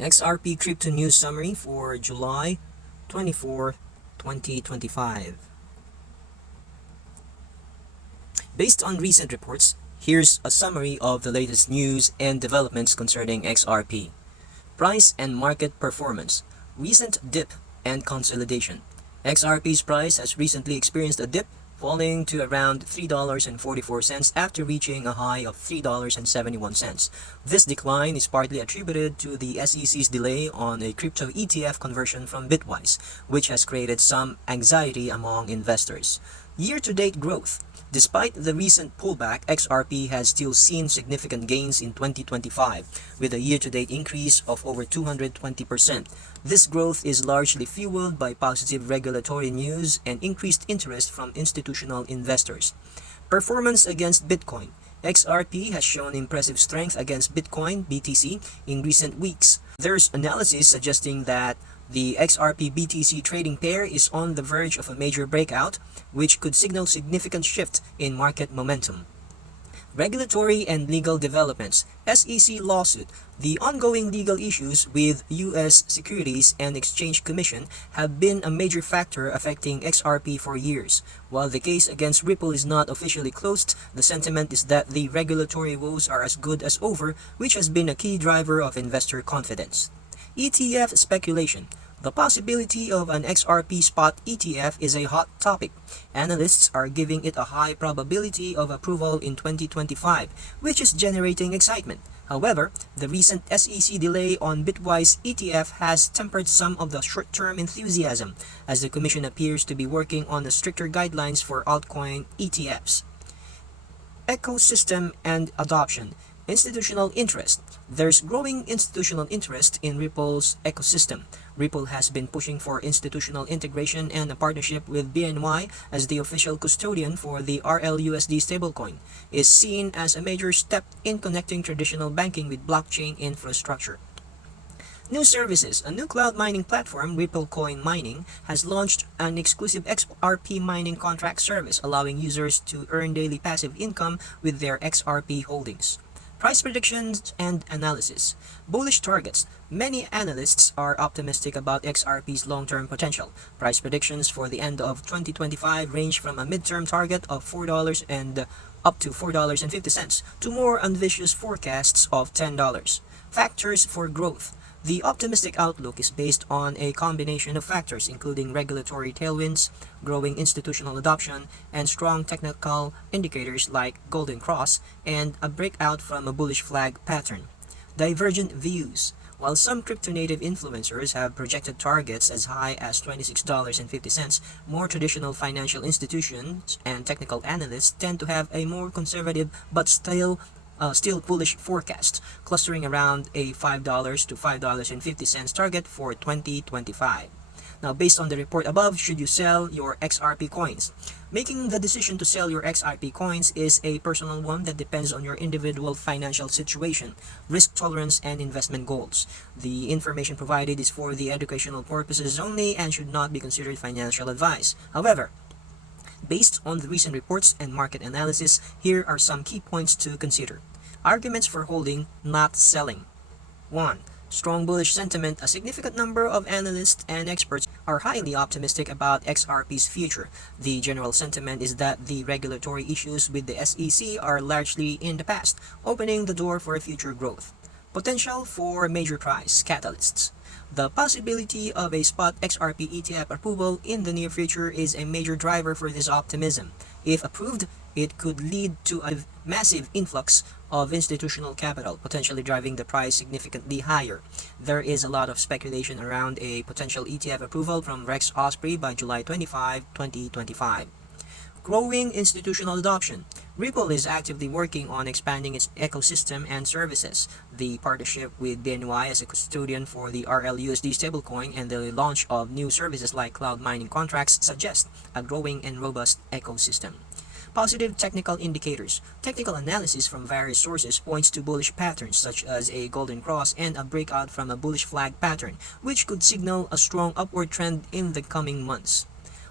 XRP Crypto News Summary for July 24, 2025. Based on recent reports, here's a summary of the latest news and developments concerning XRP. Price and market performance. Recent dip and consolidation. XRP's price has recently experienced a dip, falling to around $3.44 after reaching a high of $3.71. This decline is partly attributed to the SEC's delay on a crypto ETF conversion from Bitwise, which has created some anxiety among investors. Year-to-date growth. Despite the recent pullback, XRP has still seen significant gains in 2025, with a year-to-date increase of over 220%. This growth is largely fueled by positive regulatory news and increased interest from institutional investors. Performance against Bitcoin. XRP has shown impressive strength against Bitcoin (BTC) in recent weeks. There's analysis suggesting that the XRP-BTC trading pair is on the verge of a major breakout, which could signal significant shift in market momentum. Regulatory and legal developments. SEC lawsuit. The ongoing legal issues with U.S. Securities and Exchange Commission have been a major factor affecting XRP for years. While the case against Ripple is not officially closed, the sentiment is that the regulatory woes are as good as over, which has been a key driver of investor confidence. ETF speculation. The possibility of an XRP spot ETF is a hot topic. Analysts are giving it a high probability of approval in 2025, which is generating excitement. However, the recent SEC delay on Bitwise ETF has tempered some of the short-term enthusiasm, as the Commission appears to be working on the stricter guidelines for altcoin ETFs. Ecosystem and adoption. Institutional interest. There's growing institutional interest in Ripple's ecosystem. Ripple has been pushing for institutional integration and a partnership with BNY as the official custodian for the RLUSD stablecoin, is seen as a major step in connecting traditional banking with blockchain infrastructure. New services. A new cloud mining platform, Ripple Coin Mining, has launched an exclusive XRP mining contract service allowing users to earn daily passive income with their XRP holdings. Price predictions and analysis. Bullish targets. Many analysts are optimistic about XRP's long-term potential. Price predictions for the end of 2025 range from a midterm target of $4 and up to $4.50 to more ambitious forecasts of $10. Factors for growth. The optimistic outlook is based on a combination of factors including regulatory tailwinds, growing institutional adoption, and strong technical indicators like Golden Cross and a breakout from a bullish flag pattern. Divergent views. While some crypto-native influencers have projected targets as high as $26.50, more traditional financial institutions and technical analysts tend to have a more conservative but still bullish forecast, clustering around a $5 to $5.50 target for 2025. Now, based on the report above, should you sell your XRP coins? Making the decision to sell your XRP coins is a personal one that depends on your individual financial situation, risk tolerance, and investment goals. The information provided is for the educational purposes only and should not be considered financial advice. However, based on the recent reports and market analysis, here are some key points to consider. Arguments for holding, not selling. 1. Strong bullish sentiment. A significant number of analysts and experts are highly optimistic about XRP's future. The general sentiment is that the regulatory issues with the SEC are largely in the past, opening the door for future growth. Potential for major price catalysts. The possibility of a spot XRP ETF approval in the near future is a major driver for this optimism. If approved, it could lead to a massive influx of institutional capital, potentially driving the price significantly higher. There is a lot of speculation around a potential ETF approval from Rex Osprey by July 25, 2025. Growing institutional adoption. Ripple is actively working on expanding its ecosystem and services. The partnership with BNY as a custodian for the RLUSD stablecoin and the launch of new services like cloud mining contracts suggest a growing and robust ecosystem. Positive technical indicators. Technical analysis from various sources points to bullish patterns such as a golden cross and a breakout from a bullish flag pattern, which could signal a strong upward trend in the coming months.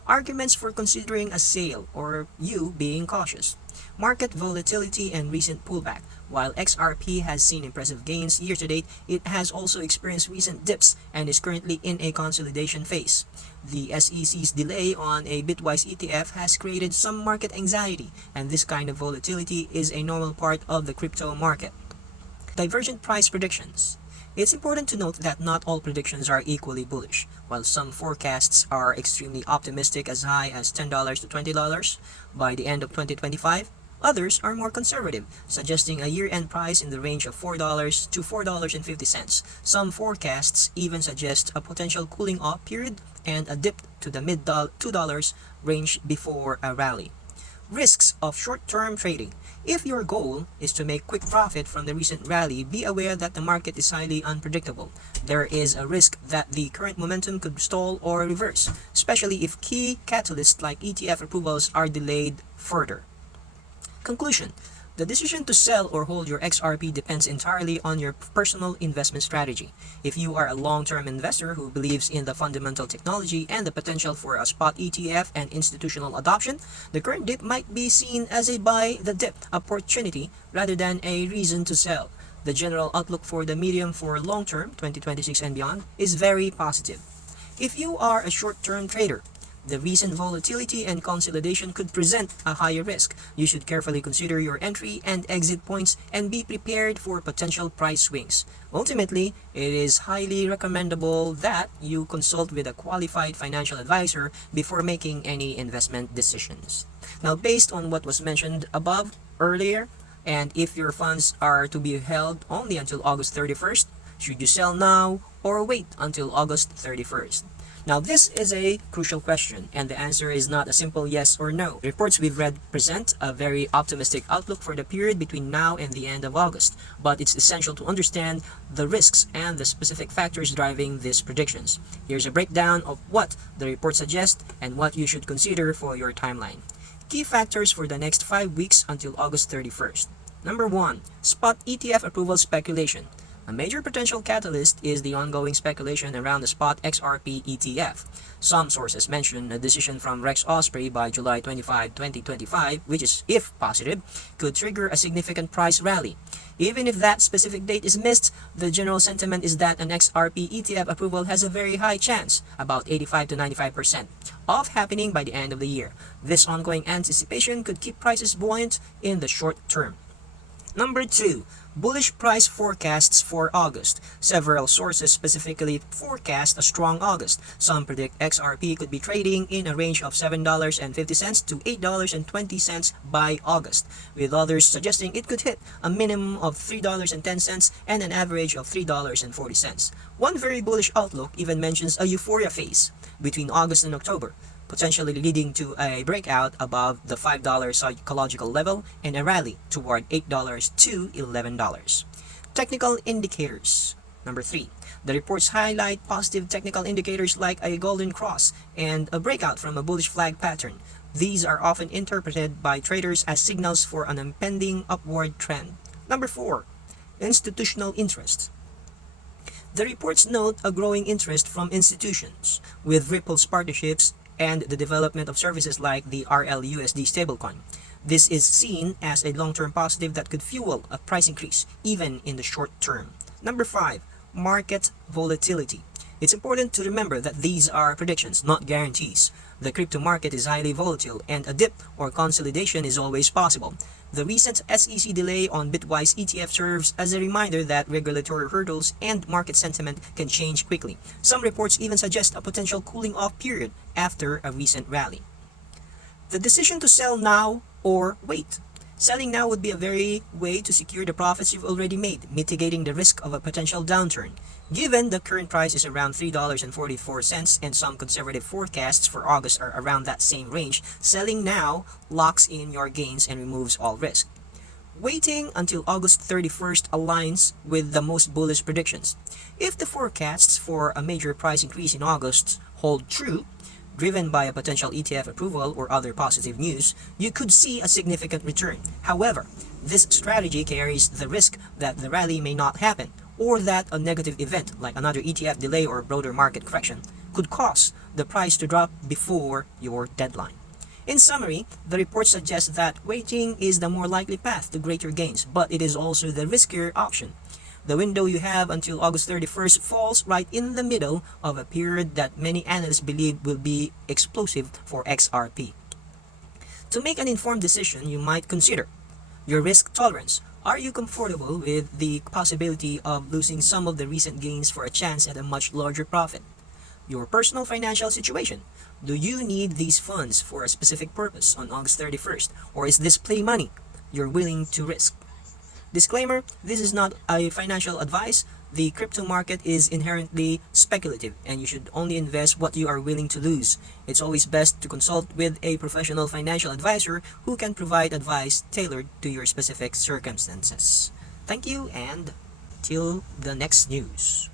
Arguments for considering a sale or you being cautious. Market volatility and recent pullback. While XRP has seen impressive gains year to date, it has also experienced recent dips and is currently in a consolidation phase. The SEC's delay on a Bitwise ETF has created some market anxiety, and this kind of volatility is a normal part of the crypto market. Divergent price predictions. It's important to note that not all predictions are equally bullish. While some forecasts are extremely optimistic, as high as $10 to $20 by the end of 2025, others are more conservative, suggesting a year-end price in the range of $4 to $4.50. Some forecasts even suggest a potential cooling off period and a dip to the mid $2 range before a rally. Risks of short-term trading. If your goal is to make quick profit from the recent rally, be aware that the market is highly unpredictable. There is a risk that the current momentum could stall or reverse, especially if key catalysts like ETF approvals are delayed further. Conclusion. The decision to sell or hold your XRP depends entirely on your personal investment strategy. If you are a long-term investor who believes in the fundamental technology and the potential for a spot ETF and institutional adoption, the current dip might be seen as a buy the dip opportunity rather than a reason to sell. The general outlook for the medium for long-term, 2026 and beyond, is very positive. If you are a short-term trader, the recent volatility and consolidation could present a higher risk. You should carefully consider your entry and exit points and be prepared for potential price swings. Ultimately, it is highly recommendable that you consult with a qualified financial advisor before making any investment decisions. Now, based on what was mentioned above earlier, and if your funds are to be held only until August 31st, should you sell now or wait until August 31st? Now, this is a crucial question, and the answer is not a simple yes or no. Reports we've read present a very optimistic outlook for the period between now and the end of August, but it's essential to understand the risks and the specific factors driving these predictions. Here's a breakdown of what the report suggests and what you should consider for your timeline. Key factors for the next 5 weeks until August 31st. Number 1. Spot ETF approval speculation. A major potential catalyst is the ongoing speculation around the spot XRP ETF. Some sources mention a decision from Rex Osprey by July 25, 2025, which is, if positive, could trigger a significant price rally. Even if that specific date is missed, the general sentiment is that an XRP ETF approval has a very high chance, about 85 to 95%, of happening by the end of the year. This ongoing anticipation could keep prices buoyant in the short term. Number 2. Bullish price forecasts for August. Several sources specifically forecast a strong August. Some predict XRP could be trading in a range of $7.50 to $8.20 by August, with others suggesting it could hit a minimum of $3.10 and an average of $3.40. One very bullish outlook even mentions a euphoria phase between August and October, potentially leading to a breakout above the $5 psychological level and a rally toward $8 to $11. Technical indicators. Number 3. The reports highlight positive technical indicators like a golden cross and a breakout from a bullish flag pattern. These are often interpreted by traders as signals for an impending upward trend. Number 4. Institutional interest. The reports note a growing interest from institutions, with Ripple's partnerships and the development of services like the RLUSD stablecoin. This is seen as a long-term positive that could fuel a price increase, even in the short term. Number 5. Market volatility. It's important to remember that these are predictions, not guarantees. The crypto market is highly volatile, and a dip or consolidation is always possible. The recent SEC delay on Bitwise ETF serves as a reminder that regulatory hurdles and market sentiment can change quickly. Some reports even suggest a potential cooling off period after a recent rally. The decision to sell now or wait. Selling now would be a very way to secure the profits you've already made, mitigating the risk of a potential downturn. Given the current price is around $3.44 and some conservative forecasts for August are around that same range, selling now locks in your gains and removes all risk. Waiting until August 31st aligns with the most bullish predictions. If the forecasts for a major price increase in August hold true, driven by a potential ETF approval or other positive news, you could see a significant return. However, this strategy carries the risk that the rally may not happen, or that a negative event like another ETF delay or broader market correction could cause the price to drop before your deadline. In summary, the report suggests that waiting is the more likely path to greater gains, but it is also the riskier option. The window you have until August 31st falls right in the middle of a period that many analysts believe will be explosive for XRP. To make an informed decision, you might consider your risk tolerance. Are you comfortable with the possibility of losing some of the recent gains for a chance at a much larger profit? Your personal financial situation. Do you need these funds for a specific purpose on August 31st, or is this play money you're willing to risk? Disclaimer, this is not a financial advice. The crypto market is inherently speculative and you should only invest what you are willing to lose. It's always best to consult with a professional financial advisor who can provide advice tailored to your specific circumstances. Thank you and till the next news.